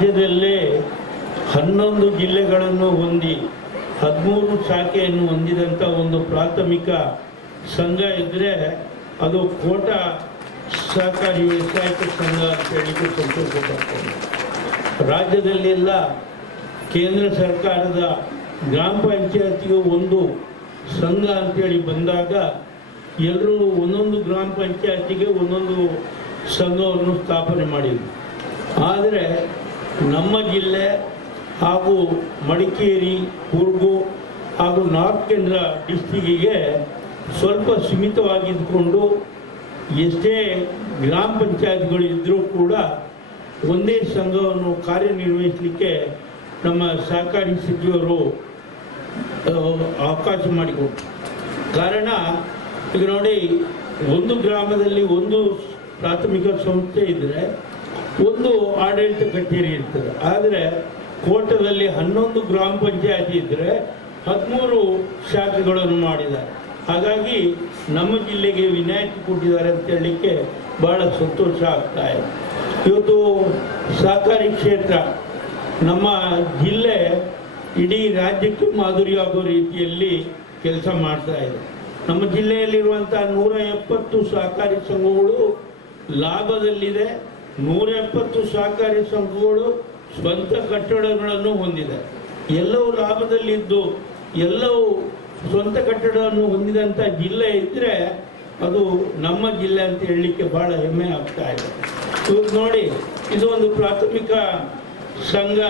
ರಾಜ್ಯದಲ್ಲೇ ಹನ್ನೊಂದು ಜಿಲ್ಲೆಗಳನ್ನು ಹೊಂದಿ ಹದಿಮೂರು ಶಾಖೆಯನ್ನು ಹೊಂದಿದಂಥ ಒಂದು ಪ್ರಾಥಮಿಕ ಸಂಘ ಇದ್ದರೆ ಅದು ಕೋಟ ಸಹಕಾರಿ ವ್ಯವಸಾಯಿಕ ಸಂಘ ಅಂತ ಸಂತೋಷ ಪಡ್ತೇನೆ ರಾಜ್ಯದಲ್ಲೆಲ್ಲ ಕೇಂದ್ರ ಸರ್ಕಾರದ ಗ್ರಾಮ ಪಂಚಾಯತಿಗೆ ಒಂದು ಸಂಘ ಅಂತೇಳಿ ಬಂದಾಗ ಎಲ್ಲರೂ ಒಂದೊಂದು ಗ್ರಾಮ ಪಂಚಾಯತಿಗೆ ಒಂದೊಂದು ಸಂಘವನ್ನು ಸ್ಥಾಪನೆ ಮಾಡಿದ್ರು. ಆದರೆ ನಮ್ಮ ಜಿಲ್ಲೆ ಹಾಗೂ ಮಡಿಕೇರಿ, ಕೂರ್ಗು ಹಾಗೂ ನಾರ್ತ್ ಕೇಂದ್ರ ಡಿಸ್ಟಿಕ್ಕಿಗೆ ಸ್ವಲ್ಪ ಸೀಮಿತವಾಗಿದ್ದುಕೊಂಡು ಎಷ್ಟೇ ಗ್ರಾಮ ಪಂಚಾಯತ್ಗಳು ಇದ್ದರೂ ಕೂಡ ಒಂದೇ ಸಂಘವನ್ನು ಕಾರ್ಯನಿರ್ವಹಿಸಲಿಕ್ಕೆ ನಮ್ಮ ಸಹಕಾರಿ ಸಚಿವರು ಅವಕಾಶ ಮಾಡಿಕೊಟ್ರು. ಕಾರಣ, ಈಗ ನೋಡಿ, ಒಂದು ಗ್ರಾಮದಲ್ಲಿ ಒಂದು ಪ್ರಾಥಮಿಕ ಸಂಸ್ಥೆ ಇದ್ದರೆ ಒಂದು ಆಡಳಿತ ಕಚೇರಿ ಇರ್ತದೆ. ಆದರೆ ಕೋಟದಲ್ಲಿ ಹನ್ನೊಂದು ಗ್ರಾಮ ಪಂಚಾಯತಿ ಇದ್ದರೆ ಹದಿಮೂರು ಶಾಖೆಗಳನ್ನು ಮಾಡಿದ್ದಾರೆ. ಹಾಗಾಗಿ ನಮ್ಮ ಜಿಲ್ಲೆಗೆ ವಿನಾಯಿತಿ ಕೊಟ್ಟಿದ್ದಾರೆ ಅಂತ ಹೇಳಲಿಕ್ಕೆ ಬಹಳ ಸಂತೋಷ ಆಗ್ತಾ ಇದೆ. ಇವತ್ತು ಸಹಕಾರಿ ಕ್ಷೇತ್ರ ನಮ್ಮ ಜಿಲ್ಲೆ ಇಡೀ ರಾಜ್ಯಕ್ಕೆ ಮಾದರಿಯಾಗೋ ರೀತಿಯಲ್ಲಿ ಕೆಲಸ ಮಾಡ್ತಾ ಇದೆ. ನಮ್ಮ ಜಿಲ್ಲೆಯಲ್ಲಿರುವಂಥ ನೂರ ಎಪ್ಪತ್ತು ಸಹಕಾರಿ ಸಂಘಗಳು ಲಾಭದಲ್ಲಿದೆ. ನೂರ ಎಪ್ಪತ್ತು ಸಹಕಾರಿ ಸಂಘಗಳು ಸ್ವಂತ ಕಟ್ಟಡಗಳನ್ನು ಹೊಂದಿದೆ. ಎಲ್ಲವೂ ಲಾಭದಲ್ಲಿದ್ದು, ಎಲ್ಲವೂ ಸ್ವಂತ ಕಟ್ಟಡವನ್ನು ಹೊಂದಿದಂಥ ಜಿಲ್ಲೆ ಇದ್ದರೆ ಅದು ನಮ್ಮ ಜಿಲ್ಲೆ ಅಂತ ಹೇಳಲಿಕ್ಕೆ ಭಾಳ ಹೆಮ್ಮೆ ಆಗ್ತಾ ಇದೆ. ಇವಾಗ ನೋಡಿ, ಇದು ಒಂದು ಪ್ರಾಥಮಿಕ ಸಂಘ.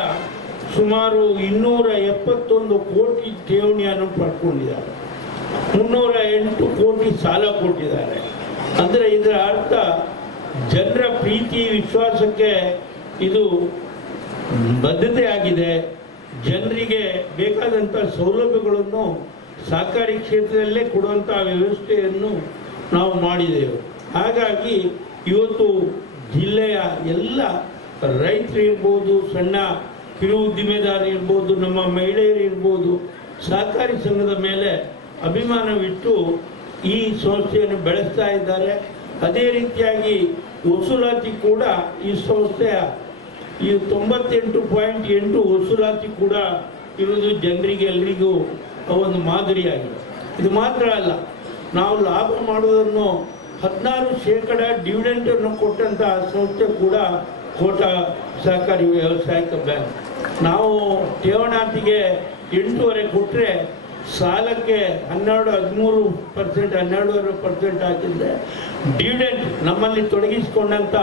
ಸುಮಾರು ಇನ್ನೂರ ಎಪ್ಪತ್ತೊಂದು ಕೋಟಿ ಠೇವಣಿಯನ್ನು ಪಡ್ಕೊಂಡಿದ್ದಾರೆ. ಮುನ್ನೂರ ಎಂಟು ಕೋಟಿ ಸಾಲ ಕೊಟ್ಟಿದ್ದಾರೆ. ಅಂದರೆ ಇದರ ಅರ್ಥ ಜನರ ಪ್ರೀತಿ, ವಿಶ್ವಾಸಕ್ಕೆ ಇದು ಬದ್ಧತೆ ಆಗಿದೆ ಜನರಿಗೆ ಬೇಕಾದಂಥ ಸೌಲಭ್ಯಗಳನ್ನು ಸಹಕಾರಿ ಕ್ಷೇತ್ರದಲ್ಲೇ ಕೊಡುವಂಥ ವ್ಯವಸ್ಥೆಯನ್ನು ನಾವು ಮಾಡಿದೆವು. ಹಾಗಾಗಿ ಇವತ್ತು ಜಿಲ್ಲೆಯ ಎಲ್ಲ ರೈತರು ಇರ್ಬೋದು, ಸಣ್ಣ ಕಿರು ಇರ್ಬೋದು, ನಮ್ಮ ಮಹಿಳೆಯರು ಇರ್ಬೋದು ಸಹಕಾರಿ ಸಂಘದ ಮೇಲೆ ಅಭಿಮಾನವಿಟ್ಟು ಈ ಸಂಸ್ಥೆಯನ್ನು ಬೆಳೆಸ್ತಾ ಇದ್ದಾರೆ. ಅದೇ ರೀತಿಯಾಗಿ ವಸೂಲಾತಿ ಕೂಡ ಈ ಸಂಸ್ಥೆಯ ಈ ತೊಂಬತ್ತೆಂಟು ಪಾಯಿಂಟ್ ಎಂಟು ವಸೂಲಾತಿ ಕೂಡ ಇರುವುದು ಜನರಿಗೆ ಎಲ್ಲರಿಗೂ ಒಂದು ಮಾದರಿಯಾಗಿದೆ. ಇದು ಮಾತ್ರ ಅಲ್ಲ, ನಾವು ಲಾಭ ಮಾಡುವುದನ್ನು ಹದಿನಾರು ಶೇಕಡ ಡಿವಿಡೆಂಟನ್ನು ಕೊಟ್ಟಂತಹ ಸಂಸ್ಥೆ ಕೂಡ ಕೋಟ ಸಹಕಾರಿ ವ್ಯವಸಾಯಿಕ ಬ್ಯಾಂಕ್. ನಾವು ಠೇವಣಾತಿಗೆ ಎಂಟೂವರೆ ಕೊಟ್ಟರೆ ಸಾಲಕ್ಕೆ ಹನ್ನೆರಡು, ಹದಿಮೂರು ಪರ್ಸೆಂಟ್ ಹನ್ನೆರಡೂವರೆ ಪರ್ಸೆಂಟ್ ಹಾಕಿದ್ರೆ ಡಿವಿಡೆಂಟ್ ನಮ್ಮಲ್ಲಿ ತೊಡಗಿಸಿಕೊಂಡಂಥ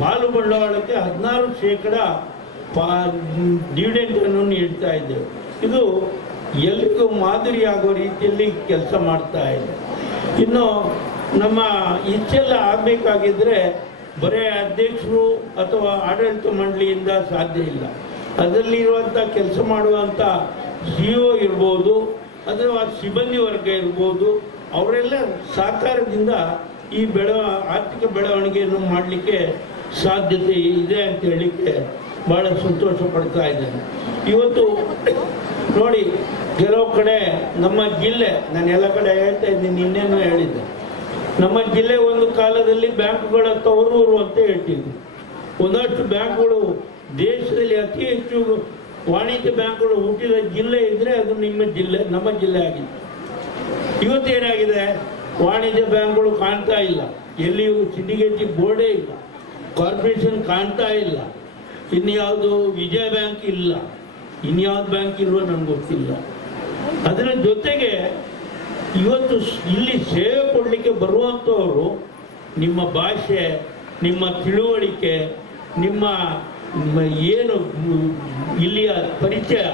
ಪಾಲು ಬಂಡವಾಳಕ್ಕೆ ಹದಿನಾರು ಶೇಕಡ ಪಾ ಡಿವಿಡೆಂಟನ್ನು ನೀಡ್ತಾ ಇದ್ದೇವೆ. ಇದು ಎಲ್ಲಿಗೂ ಮಾದರಿಯಾಗೋ ರೀತಿಯಲ್ಲಿ ಕೆಲಸ ಮಾಡ್ತಾ ಇದೆ. ಇನ್ನು ನಮ್ಮ ಇಚ್ಛೆಲ್ಲ ಆಗಬೇಕಾಗಿದ್ದರೆ ಬರೇ ಅಧ್ಯಕ್ಷರು ಅಥವಾ ಆಡಳಿತ ಮಂಡಳಿಯಿಂದ ಸಾಧ್ಯ ಇಲ್ಲ. ಅದರಲ್ಲಿರುವಂಥ ಕೆಲಸ ಮಾಡುವಂಥ ಸಿ ಇರ್ಬೋದು ಅಥವಾ ಸಿಬ್ಬಂದಿ ವರ್ಗ ಇರ್ಬೋದು, ಅವರೆಲ್ಲ ಸಹಕಾರದಿಂದ ಈ ಬೆಳವ ಆರ್ಥಿಕ ಬೆಳವಣಿಗೆಯನ್ನು ಮಾಡಲಿಕ್ಕೆ ಸಾಧ್ಯತೆ ಇದೆ ಅಂತ ಹೇಳಲಿಕ್ಕೆ ಭಾಳ ಸಂತೋಷ ಪಡ್ತಾ ಇದ್ದೇನೆ. ಇವತ್ತು ನೋಡಿ, ಕೆಲವು ಕಡೆ ನಮ್ಮ ಜಿಲ್ಲೆ, ನಾನು ಎಲ್ಲ ಕಡೆ ಹೇಳ್ತಾ ಇದ್ದೀನಿ, ನಿನ್ನೆನೂ ಹೇಳಿದ್ದೆ. ನಮ್ಮ ಜಿಲ್ಲೆ ಒಂದು ಕಾಲದಲ್ಲಿ ಬ್ಯಾಂಕ್ಗಳ ತವರೂರು ಅಂತ ಹೇಳ್ತಿದ್ವಿ ಒಂದಷ್ಟು ಬ್ಯಾಂಕ್ಗಳು ದೇಶದಲ್ಲಿ ಅತಿ ಹೆಚ್ಚು ವಾಣಿಜ್ಯ ಬ್ಯಾಂಕ್ಗಳು ಹುಟ್ಟಿದ ಜಿಲ್ಲೆ ಇದ್ರೆ ಅದು ನಿಮ್ಮ ಜಿಲ್ಲೆ, ನಮ್ಮ ಜಿಲ್ಲೆ ಆಗಿದೆ ಇವತ್ತೇನಾಗಿದೆ ವಾಣಿಜ್ಯ ಬ್ಯಾಂಕ್ಗಳು ಕಾಣ್ತಾ ಇಲ್ಲ. ಎಲ್ಲಿಯೂ ಸಿಂಡಿಕೇಟಿ ಬೋರ್ಡೇ ಇಲ್ಲ. ಕಾರ್ಪೊರೇಷನ್ ಕಾಣ್ತಾ ಇಲ್ಲ. ಇನ್ಯಾವುದು ವಿಜಯ ಬ್ಯಾಂಕ್ ಇಲ್ಲ. ಇನ್ಯಾವ್ದು ಬ್ಯಾಂಕ್ ಇಲ್ವೋ ನನಗೆ ಗೊತ್ತಿಲ್ಲ. ಅದರ ಜೊತೆಗೆ ಇವತ್ತು ಇಲ್ಲಿ ಸೇವೆ ಕೊಡಲಿಕ್ಕೆ ಬರುವಂಥವರು ನಿಮ್ಮ ಭಾಷೆ, ನಿಮ್ಮ ತಿಳುವಳಿಕೆ, ನಿಮ್ಮ ಏನು ಇಲ್ಲಿಯ ಪರಿಚಯ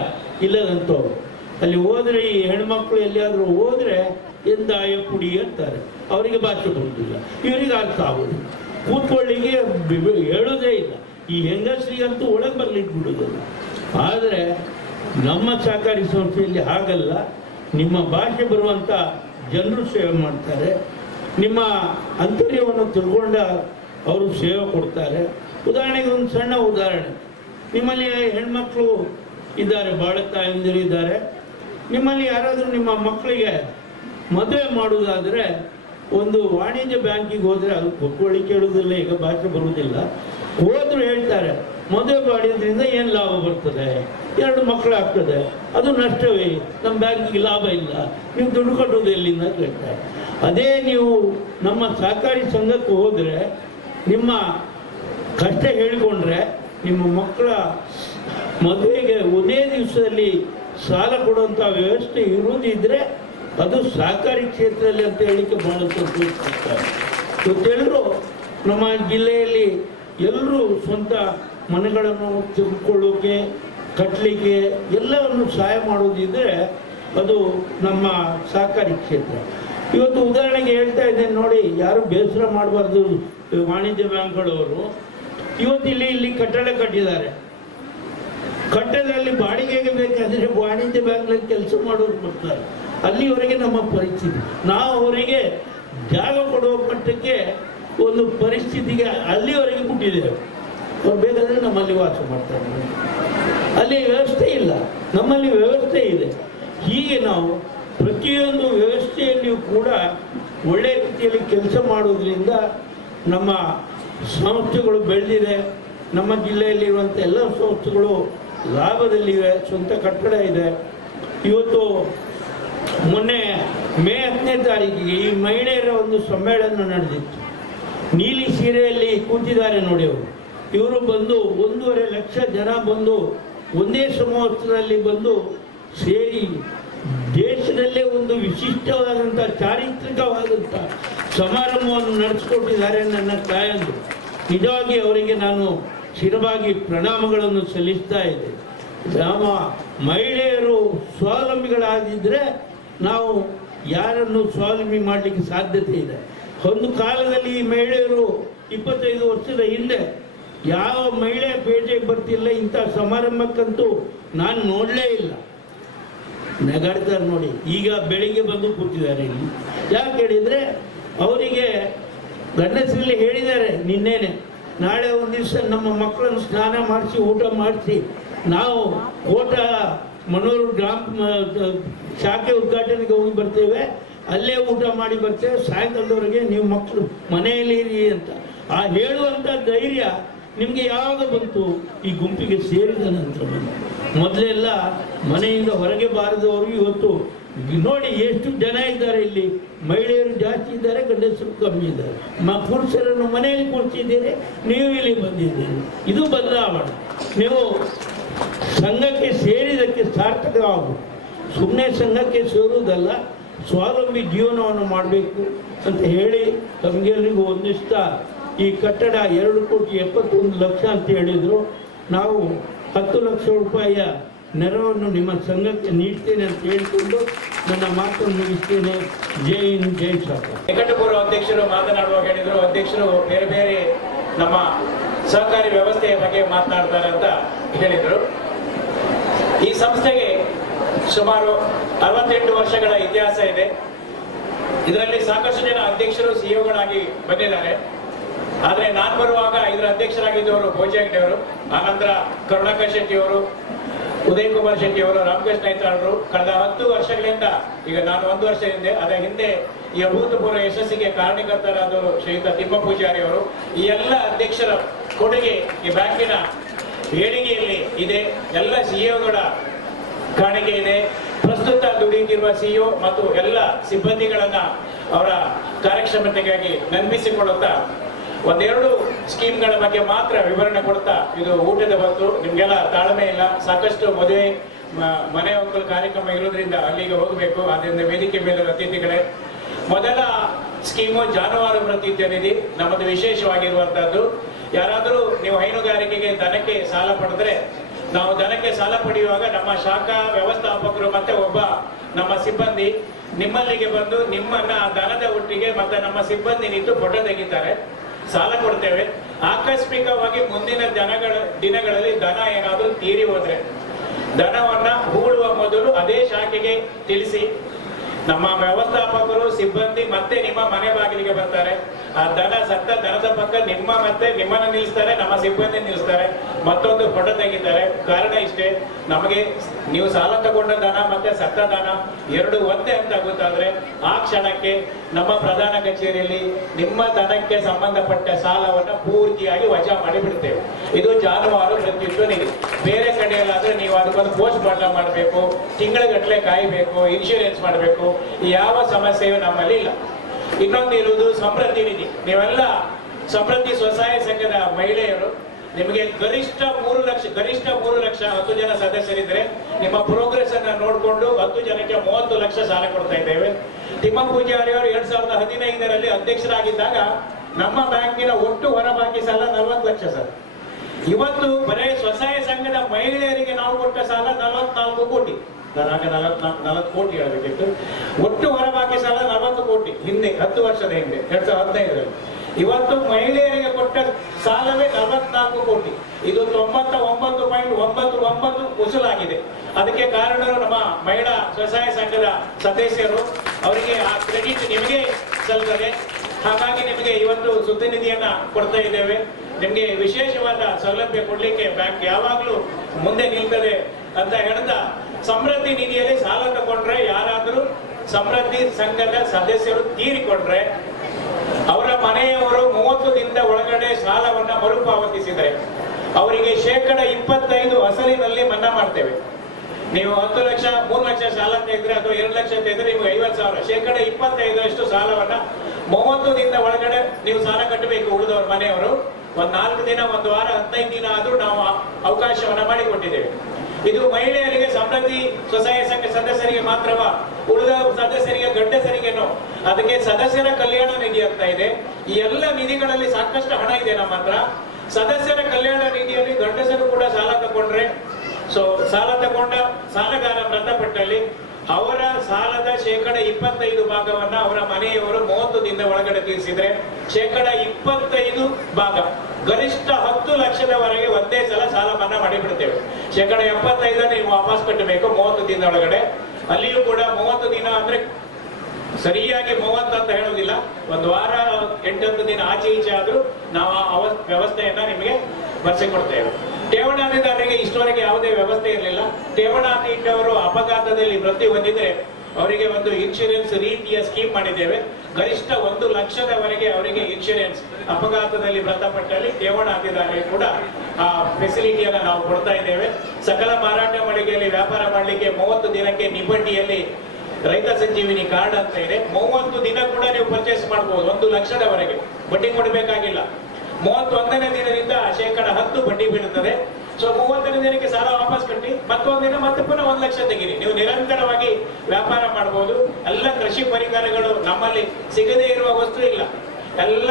ಇಲ್ಲದಂಥವ್ರು ಅಲ್ಲಿ ಹೋದರೆ ಈ ಹೆಣ್ಮಕ್ಳು ಎಲ್ಲಿಯಾದರೂ ಹೋದರೆ ಎಂದಾಯ ಪುಡಿ ಅಂತಾರೆ. ಅವರಿಗೆ ಭಾಷೆ ಬರುವುದಿಲ್ಲ ಇವರಿಗೆ ಅರ್ಥ ಆಗೋದು. ಬಿ- ಹೇಳೋದೇ ಇಲ್ಲ. ಈ ಹೆಂಗಸರಿಗಂತೂ ಒಳಗೆ ಬರ್ಲಿಕ್ಕೆ ಬಿಡೋದಿಲ್ಲ ಆದರೆ ನಮ್ಮ ಸಹಕಾರಿ ಸಂಸ್ಥೆಯಲ್ಲಿ ಹಾಗಲ್ಲ. ನಿಮ್ಮ ಭಾಷೆ ಬರುವಂಥ ಜನರು ಸೇವೆ ಮಾಡ್ತಾರೆ. ನಿಮ್ಮ ಅಂತರ್ಯವನ್ನು ತಿಳ್ಕೊಂಡ ಅವರು ಸೇವೆ ಕೊಡ್ತಾರೆ. ಉದಾಹರಣೆಗೆ ಒಂದು ಸಣ್ಣ ಉದಾಹರಣೆ. ನಿಮ್ಮಲ್ಲಿ ಹೆಣ್ಮಕ್ಳು ಇದ್ದಾರೆ, ಬಾಳ ತಾಯಂದಿರು ಇದ್ದಾರೆ. ನಿಮ್ಮಲ್ಲಿ ಯಾರಾದರೂ ನಿಮ್ಮ ಮಕ್ಕಳಿಗೆ ಮದುವೆ ಮಾಡುವುದಾದರೆ ಒಂದು ವಾಣಿಜ್ಯ ಬ್ಯಾಂಕಿಗೆ ಹೋದರೆ ಅದು ಒಪ್ಕೊಳ್ಳಿ ಕೇಳುವುದಿಲ್ಲ, ಈಗ ಭಾಷೆ ಬರುವುದಿಲ್ಲ. ಹೋದ್ರು ಹೇಳ್ತಾರೆ, ಮದುವೆ ಮಾಡಿದ್ರಿಂದ ಏನು ಲಾಭ ಬರ್ತದೆ? ಎರಡು ಮಕ್ಕಳು ಆಗ್ತದೆ, ಅದು ನಷ್ಟವೇ, ನಮ್ಮ ಬ್ಯಾಂಕಿಗೆ ಲಾಭ ಇಲ್ಲ, ನೀವು ದುಡ್ಡು ಕಟ್ಟುವುದು ಎಲ್ಲಿಂದ ಕೇಳ್ತಾರೆ ಅದೇ ನೀವು ನಮ್ಮ ಸಹಕಾರಿ ಸಂಘಕ್ಕೆ ಹೋದರೆ ನಿಮ್ಮ ಕಷ್ಟ ಹೇಳಿಕೊಂಡ್ರೆ ನಿಮ್ಮ ಮಕ್ಕಳ ಮದುವೆಗೆ ಒಂದೇ ದಿವಸದಲ್ಲಿ ಸಾಲ ಕೊಡುವಂಥ ವ್ಯವಸ್ಥೆ ಇರುವುದಿದ್ರೆ ಅದು ಸಹಕಾರಿ ಕ್ಷೇತ್ರದಲ್ಲಿ ಅಂತ ಹೇಳಿಕೆ ಬಹಳ ಸಂತೋಷ ಇವತ್ತೆಲ್ಲರೂ ನಮ್ಮ ಜಿಲ್ಲೆಯಲ್ಲಿ ಎಲ್ಲರೂ ಸ್ವಂತ ಮನೆಗಳನ್ನು ತೆಗೆದುಕೊಳ್ಳೋಕೆ, ಕಟ್ಟಲಿಕ್ಕೆ ಎಲ್ಲವನ್ನು ಸಹಾಯ ಮಾಡೋದಿದ್ರೆ ಅದು ನಮ್ಮ ಸಹಕಾರಿ ಕ್ಷೇತ್ರ. ಇವತ್ತು ಉದಾಹರಣೆಗೆ ಹೇಳ್ತಾ ಇದ್ದೇನೆ ನೋಡಿ, ಯಾರು ಬೇಸರ ಮಾಡಬಾರ್ದು, ವಾಣಿಜ್ಯ ಬ್ಯಾಂಕ್ಗಳವರು. ಇವತ್ತು ಇಲ್ಲಿ ಇಲ್ಲಿ ಕಟ್ಟಡ ಕಟ್ಟಿದ್ದಾರೆ. ಕಟ್ಟಡದಲ್ಲಿ ಬಾಡಿಗೆಗೆ ಬೇಕಾದ್ರೆ ವಾಣಿಜ್ಯ ಬ್ಯಾಂಕ್ನಲ್ಲಿ ಕೆಲಸ ಮಾಡೋರು ಕೊಡ್ತಾರೆ. ಅಲ್ಲಿವರೆಗೆ ನಮ್ಮ ಪರಿಸ್ಥಿತಿ. ನಾವು ಅವರಿಗೆ ಜಾಗ ಕೊಡುವ ಮಟ್ಟಕ್ಕೆ ಒಂದು ಪರಿಸ್ಥಿತಿಗೆ ಅಲ್ಲಿವರೆಗೆ ಬಿಟ್ಟಿದ್ದೇವೆ ಅವ್ರು ಬೇಕಾದ್ರೆ ನಮ್ಮಲ್ಲಿ ವಾಸ ಮಾಡ್ತಾರೆ. ಅಲ್ಲಿ ವ್ಯವಸ್ಥೆ ಇಲ್ಲ. ನಮ್ಮಲ್ಲಿ ವ್ಯವಸ್ಥೆ ಇದೆ. ಹೀಗೆ ನಾವು ಪ್ರತಿಯೊಂದು ವ್ಯವಸ್ಥೆಯಲ್ಲಿಯೂ ಕೂಡ ಒಳ್ಳೆಯ ರೀತಿಯಲ್ಲಿ ಕೆಲಸ ಮಾಡೋದ್ರಿಂದ ನಮ್ಮ ಸಂಸ್ಥೆಗಳು ಬೆಳೆದಿದೆ, ನಮ್ಮ ಜಿಲ್ಲೆಯಲ್ಲಿರುವಂಥ ಎಲ್ಲ ಸಂಸ್ಥೆಗಳು ಲಾಭದಲ್ಲಿವೆ, ಸ್ವಂತ ಕಟ್ಟಡ ಇದೆ. ಇವತ್ತು ಮೊನ್ನೆ ಮೇ ಹತ್ತನೇ ತಾರೀಕಿಗೆ ಈ ಮಹಿಳೆಯರ ಒಂದು ಸಮ್ಮೇಳನ ನಡೆದಿತ್ತು. ನೀಲಿ ಸೀರೆಯಲ್ಲಿ ಕೂತಿದ್ದಾರೆ ನೋಡಿ ಅವರು. ಇವರು ಬಂದು ಒಂದೂವರೆ ಲಕ್ಷ ಜನ ಬಂದು ಒಂದೇ ಸಮವಸ್ತ್ರದಲ್ಲಿ ಬಂದು ಸೇರಿ ದೇಶದಲ್ಲೇ ಒಂದು ವಿಶಿಷ್ಟವಾದಂಥ ಚಾರಿತ್ರಿಕವಾದಂಥ ಸಮಾರಂಭವನ್ನು ನಡೆಸಿಕೊಟ್ಟಿದ್ದಾರೆ ನನ್ನ ತಾಯಂದು ನಿಜವಾಗಿ ಅವರಿಗೆ ನಾನು ಶಿರವಾಗಿ ಪ್ರಣಾಮಗಳನ್ನು ಸಲ್ಲಿಸ್ತಾ ಇದ್ದೆ. ನಮ್ಮ ಮಹಿಳೆಯರು ಸ್ವಾವಲಂಬಿಗಳಾಗಿದ್ದರೆ ನಾವು ಯಾರನ್ನು ಸ್ವಾವಲಂಬಿ ಮಾಡಲಿಕ್ಕೆ ಸಾಧ್ಯತೆ ಇದೆ. ಒಂದು ಕಾಲದಲ್ಲಿ ಈ ಮಹಿಳೆಯರು ಇಪ್ಪತ್ತೈದು ವರ್ಷದ ಹಿಂದೆ ಯಾವ ಮಹಿಳೆ ಪೇಟೆಗೆ ಬರ್ತಿಲ್ಲ, ಇಂಥ ಸಮಾರಂಭಕ್ಕಂತೂ ನಾನು ನೋಡಲೇ ಇಲ್ಲ. ನಗಾಡ್ತಾರೆ ನೋಡಿ, ಈಗ ಬೆಳಿಗ್ಗೆ ಬಂದು ಕೂತಿದ್ದಾರೆ ಯಾಕೆ ಹೇಳಿದರೆ ಅವರಿಗೆ ಗಂಡಸರಲ್ಲಿ ಹೇಳಿದ್ದಾರೆ, ನಿನ್ನೆನೆ, ನಾಳೆ ಒಂದು ದಿವಸ ನಮ್ಮ ಮಕ್ಕಳನ್ನು ಸ್ನಾನ ಮಾಡಿಸಿ, ಊಟ ಮಾಡಿಸಿ, ನಾವು ಕೋಟ ಮನೂರು ಗ್ರಾಮ ಶಾಖೆ ಉದ್ಘಾಟನೆಗೆ ಹೋಗಿ ಬರ್ತೇವೆ, ಅಲ್ಲೇ ಊಟ ಮಾಡಿ ಬರ್ತೇವೆ, ಸಾಯಂಕಾಲದವರೆಗೆ ನೀವು ಮಕ್ಕಳು ಮನೆಯಲ್ಲಿ ಇರಿ ಅಂತ. ಆ ಹೇಳುವಂಥ ಧೈರ್ಯ ನಿಮಗೆ ಯಾವಾಗ ಬಂತು? ಈ ಗುಂಪಿಗೆ ಸೇರಿದ ನಂತರ ಮೊದಲೆಲ್ಲ ಮನೆಯಿಂದ ಹೊರಗೆ ಬಾರದವರು ಇವತ್ತು ನೋಡಿ ಎಷ್ಟು ಜನ ಇದ್ದಾರೆ ಇಲ್ಲಿ. ಮಹಿಳೆಯರು ಜಾಸ್ತಿ ಇದ್ದಾರೆ, ಗಂಡಸರು ಕಮ್ಮಿ ಇದ್ದಾರೆ. ಮ, ಪುರುಷರನ್ನು ಮನೆಯಲ್ಲಿ ಕೂರಿಸಿದ್ದೀರಿ, ನೀವು ಇಲ್ಲಿ ಬಂದಿದ್ದೀರಿ. ಇದು ಬದಲಾವಣೆ. ನೀವು ಸಂಘಕ್ಕೆ ಸೇರಿದಕ್ಕೆ ಸಾರ್ಥಕವಾಗು. ಸುಮ್ಮನೆ ಸಂಘಕ್ಕೆ ಸೇರುವುದಲ್ಲ, ಸ್ವಾವಲಂಬಿ ಜೀವನವನ್ನು ಮಾಡಬೇಕು ಅಂತ ಹೇಳಿ ತಮಗೆಲ್ಲರಿಗೂ ಹೊಂದಿಸ್ತಾ ಈ ಕಟ್ಟಡ ಎರಡು ಕೋಟಿ ಎಪ್ಪತ್ತೊಂದು ಲಕ್ಷ ಅಂತ ಹೇಳಿದರು. ನಾವು ಹತ್ತು ಲಕ್ಷ ರೂಪಾಯಿಯ ನೆರವನ್ನು ನಿಮ್ಮ ಸಂಘಕ್ಕೆ ನೀಡ್ತೇನೆ ಅಂತ ಹೇಳಿಕೊಂಡು ನನ್ನ ಮಾತನ್ನು ಮುಗಿಸ್ತೇನೆ. ಜೈ ಇನ್ ಜೈ ಸಾಕ ನಿಕಟಪೂರ್ವ ಅಧ್ಯಕ್ಷರು ಮಾತನಾಡುವಾಗ ಹೇಳಿದ್ರು, ಅಧ್ಯಕ್ಷರು ಬೇರೆ ಬೇರೆ ನಮ್ಮ ಸಹಕಾರಿ ವ್ಯವಸ್ಥೆಯ ಬಗ್ಗೆ ಮಾತನಾಡ್ತಾರೆ ಅಂತ ಹೇಳಿದರು. ಈ ಸಂಸ್ಥೆಗೆ ಸುಮಾರು ಅರವತ್ತೆಂಟು ವರ್ಷಗಳ ಇತಿಹಾಸ ಇದೆ. ಇದರಲ್ಲಿ ಸಾಕಷ್ಟು ಜನ ಅಧ್ಯಕ್ಷರು, ಸಿಇಒಗಳಾಗಿ ಬಂದಿದ್ದಾರೆ. ಆದರೆ ನಾನು ಬರುವಾಗ ಇದರ ಅಧ್ಯಕ್ಷರಾಗಿದ್ದವರು ಭೋಜಿ ಅವರು ಆನಂತರ ಕರುಣಾಕರ್ ಶೆಟ್ಟಿ ಅವರು ಉದಯ್ ಕುಮಾರ್ ಶೆಟ್ಟಿ ಅವರು ರಾಮಕೃಷ್ಣ ನೇತಾಳರು ಕಳೆದ ಹತ್ತು ವರ್ಷಗಳಿಂದ, ಈಗ ನಾನು ಒಂದು ವರ್ಷ ಹಿಂದೆ, ಅದರ ಹಿಂದೆ ಈ ಅಭೂತಪೂರ್ವ ಯಶಸ್ಸಿಗೆ ಕಾರಣಕರ್ತರಾದವರು ಶ್ರೀಯುತ ತಿಮ್ಮ ಪೂಜಾರಿ ಅವರು, ಈ ಎಲ್ಲ ಅಧ್ಯಕ್ಷರ ಕೊಡುಗೆ, ಈ ಬ್ಯಾಂಕಿನ ಏಳಿಗೆಯಲ್ಲಿ ಇದೆ. ಎಲ್ಲ ಸಿಇಒಗಳ ಕಾಣಿಕೆ ಇದೆ. ಪ್ರಸ್ತುತ ದುಡಿಯುತ್ತಿರುವ ಸಿಇಒ ಮತ್ತು ಎಲ್ಲ ಸಿಬ್ಬಂದಿಗಳನ್ನ ಅವರ ಕಾರ್ಯಕ್ಷಮತೆಗಾಗಿ ನೆನಪಿಸಿಕೊಳ್ಳುತ್ತಾ ಒಂದೆರಡು ಸ್ಕೀಮ್ಗಳ ಬಗ್ಗೆ ಮಾತ್ರ ವಿವರಣೆ ಕೊಡ್ತಾ ಇದು ಊಟದ ಹೊತ್ತು, ನಿಮಗೆಲ್ಲ ತಾಳ್ಮೆ ಇಲ್ಲ. ಸಾಕಷ್ಟು ಮದುವೆ ಮನೆ ಒಕ್ಕಲು ಕಾರ್ಯಕ್ರಮ ಇರೋದ್ರಿಂದ ಅಲ್ಲಿಗೆ ಹೋಗಬೇಕು. ಆದ್ದರಿಂದ ವೇದಿಕೆ ಮೇಲೆ ಅತಿಥಿಗಳೇ, ಮೊದಲ ಸ್ಕೀಮು ಜಾನುವಾರು ಪ್ರತಿನಿತ್ಯ ನಿಧಿ, ನಮ್ಮದು ವಿಶೇಷವಾಗಿರುವಂತಹದ್ದು. ಯಾರಾದರೂ ನೀವು ಹೈನುಗಾರಿಕೆಗೆ ದನಕ್ಕೆ ಸಾಲ ಪಡೆದ್ರೆ, ನಾವು ದನಕ್ಕೆ ಸಾಲ ಪಡೆಯುವಾಗ ನಮ್ಮ ಶಾಖಾ ವ್ಯವಸ್ಥಾಪಕರು ಮತ್ತೆ ಒಬ್ಬ ನಮ್ಮ ಸಿಬ್ಬಂದಿ ನಿಮ್ಮಲ್ಲಿಗೆ ಬಂದು ನಿಮ್ಮನ್ನ ದನದ ಒಟ್ಟಿಗೆ ಮತ್ತೆ ನಮ್ಮ ಸಿಬ್ಬಂದಿ ನಿಂತು ಫೋಟೋ ತೆಗಿತಾರೆ ಸಾಲ ಕೊಡ್ತೇವೆ. ಆಕಸ್ಮಿಕವಾಗಿ ಮುಂದಿನ ದನಗಳ ದಿನಗಳಲ್ಲಿ ದನ ಏನಾದರೂ ತೀರಿ ಹೋದ್ರೆ, ದನವನ್ನ ಹೂಳುವ ಮೊದಲು ಅದೇ ಶಾಖೆಗೆ ತಿಳಿಸಿ. ನಮ್ಮ ವ್ಯವಸ್ಥಾಪಕರು, ಸಿಬ್ಬಂದಿ ಮತ್ತೆ ನಿಮ್ಮ ಮನೆ ಬಾಗಿಲಿಗೆ ಬರ್ತಾರೆ. ಆ ದನ, ಸತ್ತ ದನದ ಪಕ್ಕ ನಿಮ್ಮ ಮತ್ತೆ ನಿಮ್ಮನ್ನ ನಿಲ್ಲಿಸ್ತಾರೆ, ನಮ್ಮ ಸಿಬ್ಬಂದಿ ನಿಲ್ಲಿಸ್ತಾರೆ, ಮತ್ತೊಂದು ಫೋಟೋ ತೆಗಿತಾರೆ. ಕಾರಣ ಇಷ್ಟೇ, ನಮಗೆ ನೀವು ಸಾಲ ತಗೊಂಡ ದನ ಮತ್ತೆ ಸತ್ತ ದನ ಎರಡು ಒಂದೇ ಅಂತ ಗೊತ್ತಾದ್ರೆ ಆ ಕ್ಷಣಕ್ಕೆ ನಮ್ಮ ಪ್ರಧಾನ ಕಚೇರಿಯಲ್ಲಿ ನಿಮ್ಮ ದನಕ್ಕೆ ಸಂಬಂಧಪಟ್ಟ ಸಾಲವನ್ನು ಪೂರ್ತಿಯಾಗಿ ವಜಾ ಮಾಡಿ ಬಿಡ್ತೇವೆ ಇದು ಜಾನುವಾರು ಪ್ರತಿಯೊಂದು ನಿಧಿ ಬೇರೆ ಕಡೆಯಲ್ಲಾದ್ರೆ ನೀವು ಅದಕ್ಕೊಂದು ಪೋಸ್ಟ್ ಮಾರ್ಟಮ್ ಮಾಡಬೇಕು, ತಿಂಗಳಗಟ್ಟಲೆ ಕಾಯಬೇಕು ಇನ್ಶೂರೆನ್ಸ್ ಮಾಡಬೇಕು. ಯಾವ ಸಮಸ್ಯೆಯೂ ನಮ್ಮಲ್ಲಿ ಇಲ್ಲ. ಇನ್ನೊಂದು ಇರುವುದು ಸಮೃದ್ಧಿ ನಿಧಿ. ನೀವೆಲ್ಲ ಸಮೃದ್ಧಿ ಸ್ವಸಹಾಯ ಸಂಘದ ಮಹಿಳೆಯರು, ನಿಮಗೆ ಗರಿಷ್ಠ ಮೂರು ಲಕ್ಷ, ಗರಿಷ್ಠ ಮೂರು ಲಕ್ಷ ಹತ್ತು ಜನ ಸದಸ್ಯರಿದ್ರೆ ನಿಮ್ಮ ಪ್ರೋಗ್ರೆಸ್ ಅನ್ನ ನೋಡಿಕೊಂಡು ಹತ್ತು ಜನಕ್ಕೆ ಮೂವತ್ತು ಲಕ್ಷ ಸಾಲ ಕೊಡ್ತಾ ಇದ್ದೇವೆ. ತಿಮ್ಮ ಪೂಜಾರಿ ಅವರು ಎರಡ್ ಸಾವಿರದ ಹದಿನೈದರಲ್ಲಿ ಅಧ್ಯಕ್ಷರಾಗಿದ್ದಾಗ ನಮ್ಮ ಬ್ಯಾಂಕಿನ ಒಟ್ಟು ಹೊರಬಾಕಿ ಸಾಲ ನಲವತ್ತು ಲಕ್ಷ ಸರ್. ಇವತ್ತು ಬರೇ ಸ್ವಸಹಾಯ ಸಂಘದ ಮಹಿಳೆಯರಿಗೆ ನಾವು ಕೊಟ್ಟ ಸಾಲ ನಲವತ್ನಾಲ್ಕು ಕೋಟಿ. ನಾನು ನಲವತ್ನಾಲ್ಕು ನಲವತ್ತು ಕೋಟಿ ಹೇಳಬೇಕಿತ್ತು ಒಟ್ಟು ಹೊರಬಾಕಿ ಸಾಲ ನಲವತ್ತು ಕೋಟಿ, ಹಿಂದೆ ಹತ್ತು ವರ್ಷದ ಹಿಂದೆ, ಎರಡ್ ಸಾವಿರದ ಹದಿನೈದರಲ್ಲಿ. ಇವತ್ತು ಮಹಿಳೆಯರಿಗೆ ಕೊಟ್ಟ ಸಾಲವೇ ನಲವತ್ನಾಲ್ಕು ಕೋಟಿ. ಇದು ತೊಂಬತ್ತ ಒಂಬತ್ತು ಪಾಯಿಂಟ್ ಒಂಬತ್ತು ಒಂಬತ್ತು ವಸೂಲಾಗಿದೆ ಅದಕ್ಕೆ ಕಾರಣ ನಮ್ಮ ಮಹಿಳಾ ಸ್ವಸಹಾಯ ಸಂಘದ ಸದಸ್ಯರು. ಅವರಿಗೆ ಆ ಕ್ರೆಡಿಟ್ ನಿಮಗೆ ಸಲ್ಲದೆ ಹಾಗಾಗಿ ನಿಮಗೆ ಇವತ್ತು ಸುದ್ದಿನಿಧಿಯನ್ನ ಕೊಡ್ತಾ ಇದ್ದೇವೆ. ನಿಮಗೆ ವಿಶೇಷವಾದ ಸೌಲಭ್ಯ ಕೊಡ್ಲಿಕ್ಕೆ ಬ್ಯಾಂಕ್ ಯಾವಾಗಲೂ ಮುಂದೆ ನಿಲ್ತದೆ ಅಂತ ಹೇಳ್ತಾ ಸಮೃದ್ಧಿ ನಿಧಿಯಲ್ಲಿ ಸಾಲ ತಗೊಂಡ್ರೆ ಯಾರಾದರೂ ಸಮೃದ್ಧಿ ಸಂಘದ ಸದಸ್ಯರು ತೀರಿಕೊಂಡ್ರೆ ಅವರ ಮನೆಯವರು ಮೂವತ್ತು ದಿನದ ಒಳಗಡೆ ಸಾಲವನ್ನು ಮರುಪಾವತಿಸಿದರೆ ಅವರಿಗೆ ಶೇಕಡ ಇಪ್ಪತ್ತೈದು ಅಸಲಿನಲ್ಲಿ ಮನ್ನಾ ಮಾಡ್ತೇವೆ. ನೀವು ಹತ್ತು ಲಕ್ಷ, ಮೂರು ಲಕ್ಷ ಸಾಲ ತೆಗೆದ್ರೆ ಅಥವಾ ಎರಡು ಲಕ್ಷ ತೆಗೆದ್ರೆ ನಿಮ್ಗೆ ಐವತ್ತು ಸಾವಿರ. ಶೇಕಡ ಇಪ್ಪತ್ತೈದರಷ್ಟು ಸಾಲವನ್ನ ಮೂವತ್ತು ದಿನದ ಒಳಗಡೆ ನೀವು ಸಾಲ ಕಟ್ಟಬೇಕು ಉಳಿದವ್ರ ಮನೆಯವರು. ಒಂದ್ ನಾಲ್ಕು ದಿನ, ಒಂದು ವಾರ, ಹದಿನೈದು ದಿನ ಆದ್ರೂ ನಾವು ಅವಕಾಶವನ್ನ ಮಾಡಿಕೊಟ್ಟಿದ್ದೇವೆ. ಇದು ಮಹಿಳೆಯರಿಗೆ ಸಮೃದ್ಧಿ ಸ್ವಸಹಾಯ ಸಂಘ ಸದಸ್ಯರಿಗೆ ಮಾತ್ರವ, ಉಳಿದ ಸದಸ್ಯರಿಗೆ ಗಂಡಸರಿಗೇನು. ಅದಕ್ಕೆ ಸದಸ್ಯರ ಕಲ್ಯಾಣ ನಿಧಿ ಅಂತ ಇದೆ. ಈ ಎಲ್ಲ ನಿಧಿಗಳಲ್ಲಿ ಸಾಕಷ್ಟು ಹಣ ಇದೆ ನಮ್ಮ ಹತ್ರ. ಸದಸ್ಯರ ಕಲ್ಯಾಣ ನಿಧಿಯಲ್ಲಿ ಗಂಡಸರು ಕೂಡ ಸಾಲ ತಗೊಂಡ್ರೆ ಸೊ ಸಾಲ ತಗೊಂಡ ಸಾಲಗಾರ ಮೃತಪಟ್ಟಲ್ಲಿ ಅವರ ಸಾಲದ ಶೇಕಡ ಇಪ್ಪತ್ತೈದು ಭಾಗವನ್ನ ಅವರ ಮನೆಯವರು ಮೂವತ್ತು ದಿನದ ಒಳಗಡೆ ತೀರಿಸಿದ್ರೆ, ಶೇಕಡ ಇಪ್ಪತ್ತೈದು ಭಾಗ. ಗರಿಷ್ಠ ಹತ್ತು ಲಕ್ಷದವರೆಗೆ ಒಂದೇ ಸಲ ಸಾಲ ಮನ್ನಾ ಮಾಡಿಬಿಡ್ತೇವೆ. ಶೇಕಡ ಎಪ್ಪತ್ತೈದನ್ನು ನೀವು ವಾಪಸ್ ಕಟ್ಟಬೇಕು ಮೂವತ್ತು ದಿನದ ಒಳಗಡೆ ಅಲ್ಲಿಯೂ ಕೂಡ ಮೂವತ್ತು ದಿನ ಅಂದ್ರೆ ಸರಿಯಾಗಿ ಮೂವತ್ತು ಅಂತ ಹೇಳೋದಿಲ್ಲ ಒಂದು ವಾರ ಎಂಟತ್ತು ದಿನ ಆಚೆ ಈಚೆ ಆದ್ರೂ ನಾವು ಆ ವ್ಯವಸ್ಥೆಯನ್ನ ನಿಮಗೆ ಬರ್ಸಿಕೊಡ್ತೇವೆ. ಠೇವಣಾದಿದಾರರಿಗೆ ಇಷ್ಟವರೆಗೆ ಯಾವುದೇ ವ್ಯವಸ್ಥೆ ಇರಲಿಲ್ಲ. ಠೇವಣಾದಿ ಇಟ್ಟವರು ಅಪಘಾತದಲ್ಲಿ ಮೃತ್ಯು ಹೊಂದಿದ್ರೆ ಅವರಿಗೆ ಒಂದು ಇನ್ಶೂರೆನ್ಸ್ ರೀತಿಯ ಸ್ಕೀಮ್ ಮಾಡಿದ್ದೇವೆ. ಗರಿಷ್ಠ ಒಂದು ಲಕ್ಷದವರೆಗೆ ಅವರಿಗೆ ಇನ್ಶೂರೆನ್ಸ್ ಅಪಘಾತದಲ್ಲಿ ಮೃತಪಟ್ಟಲ್ಲಿ ಠೇವಣಾತಿದಾರರಿಗೆ ಕೂಡ ಆ ಫೆಸಿಲಿಟಿಯನ್ನ ನಾವು ಕೊಡ್ತಾ ಇದ್ದೇವೆ. ಸಕಲ ಮಾರಾಟ ಮಳಿಗೆಯಲ್ಲಿ ವ್ಯಾಪಾರ ಮಾಡಲಿಕ್ಕೆ ಮೂವತ್ತು ದಿನಕ್ಕೆ ನಿಬಂಡಿಯಲ್ಲಿ ರೈತ ಸಂಜೀವಿನಿ ಕಾರ್ಡ್ ಅಂತ ಇದೆ. ಮೂವತ್ತು ದಿನ ಕೂಡ ನೀವು ಪರ್ಚೇಸ್ ಮಾಡಬಹುದು ಒಂದು ಲಕ್ಷದವರೆಗೆ. ಬಡ್ಡಿ ಕೊಡಬೇಕಾಗಿಲ್ಲ. ಮೂವತ್ತೊಂದನೇ ದಿನದಿಂದ ಶೇಕಡ ಹತ್ತು ಬಡ್ಡಿ ಬೀಳುತ್ತದೆ. ಸೊ ಮೂವತ್ತರ ದಿನಕ್ಕೆ ಸಾಲ ವಾಪಸ್ ಕಟ್ಟಿ? ಮತ್ತೊಂದು ದಿನ ಮತ್ತೆ ಪುನಃ ಒಂದು ಲಕ್ಷ ತೆಗೀರಿ. ನೀವು ನಿರಂತರವಾಗಿ ವ್ಯಾಪಾರ ಮಾಡಬಹುದು ಎಲ್ಲ ಕೃಷಿ ಪರಿಕರಗಳು ನಮ್ಮಲ್ಲಿ ಸಿಗದೇ ಇರುವ ವಸ್ತು ಇಲ್ಲ. ಎಲ್ಲ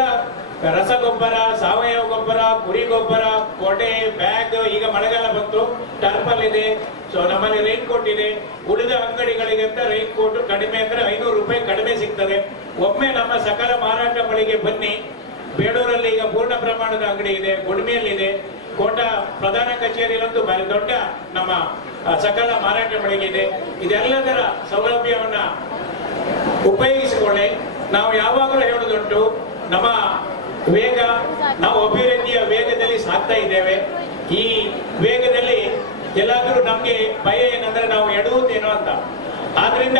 ರಸಗೊಬ್ಬರ, ಸಾವಯವ ಗೊಬ್ಬರ, ಕುರಿ ಗೊಬ್ಬರ ಕೊಡೆ ಬ್ಯಾಗ್, ಈಗ ಮಳೆಗಾಲ ಬಂತು. ಟರ್ಪಲ್ ಇದೆ. ಸೊ ನಮ್ಮಲ್ಲಿ ರೈನ್ ಕೋಟ್ ಇದೆ. ಉಳಿದ ಅಂಗಡಿಗಳಿಗೆ ಅಂತ ರೈನ್ ಕೋಟ್ ಕಡಿಮೆ ಅಂದ್ರೆ ಐನೂರು ರೂಪಾಯಿ ಕಡಿಮೆ ಸಿಗ್ತದೆ. ಒಮ್ಮೆ ನಮ್ಮ ಸಕಲ ಮಾರಾಟ ಮಳಿಗೆ ಬನ್ನಿ. ಬೇಡೂರಲ್ಲಿ ಈಗ ಪೂರ್ಣ ಪ್ರಮಾಣದ ಅಂಗಡಿ ಇದೆ. ಗುಡ್ಮಿಯಲ್ಲಿ ಇದೆ ಕೋಟ ಪ್ರಧಾನ ಕಚೇರಿಯಲ್ಲಂತೂ ಬಹಳ ದೊಡ್ಡ ನಮ್ಮ ಸಕಲ ಮಾರಾಟ ಮಳಿಗೆ ಇದೆ. ಇದೆಲ್ಲದರ ಸೌಲಭ್ಯವನ್ನ ಉಪಯೋಗಿಸಿಕೊಳ್ಳಿ. ನಾವು ಯಾವಾಗಲೂ ಹೇಳುದುಂಟು ನಮ್ಮ ವೇಗ, ನಾವು ಅಭಿವೃದ್ಧಿಯ ವೇಗದಲ್ಲಿ ಸಾಗ್ತಾ ಇದ್ದೇವೆ. ಈ ವೇಗದಲ್ಲಿ ಎಲ್ಲಾದರೂ ನಮ್ಗೆ ಭಯ ಏನಂದ್ರೆ ನಾವು ಎಡುವುದೇನೋ ಅಂತ. ಆದ್ರಿಂದ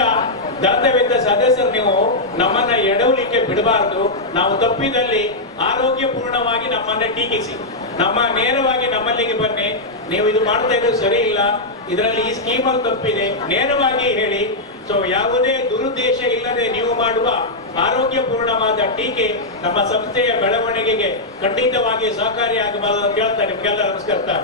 ದಂತವಿದ್ದ ಸದಸ್ಯರು ನೀವು ನಮ್ಮನ್ನ ಎಡವಲಿಕ್ಕೆ ಬಿಡಬಾರದು. ನಾವು ತಪ್ಪಿದಲ್ಲಿ ಆರೋಗ್ಯಪೂರ್ಣವಾಗಿ ನಮ್ಮನ್ನ ಟೀಕಿಸಿ. ನಮ್ಮ ನೇರವಾಗಿ ನಮ್ಮಲ್ಲಿಗೆ ಬನ್ನಿ. ನೀವು ಇದು ಮಾಡ್ತಾ ಇದ್ರೆ ಸರಿ ಇಲ್ಲ. ಇದರಲ್ಲಿ ಈ ಸ್ಕೀಮಲ್ಲಿ ತಪ್ಪಿದೆ. ನೇರವಾಗಿ ಹೇಳಿ. ಸೊ ಯಾವುದೇ ದುರುದ್ದೇಶ ಇಲ್ಲದೆ ನೀವು ಮಾಡುವ ಆರೋಗ್ಯಪೂರ್ಣವಾದ ಟೀಕೆ ನಮ್ಮ ಸಂಸ್ಥೆಯ ಬೆಳವಣಿಗೆಗೆ ಖಂಡಿತವಾಗಿ ಸಹಕಾರಿಯಾಗಬಾರದು ಅಂತ ಹೇಳ್ತಾರೆ ನಿಮ್ಗೆಲ್ಲ ನಮಸ್ಕಾರ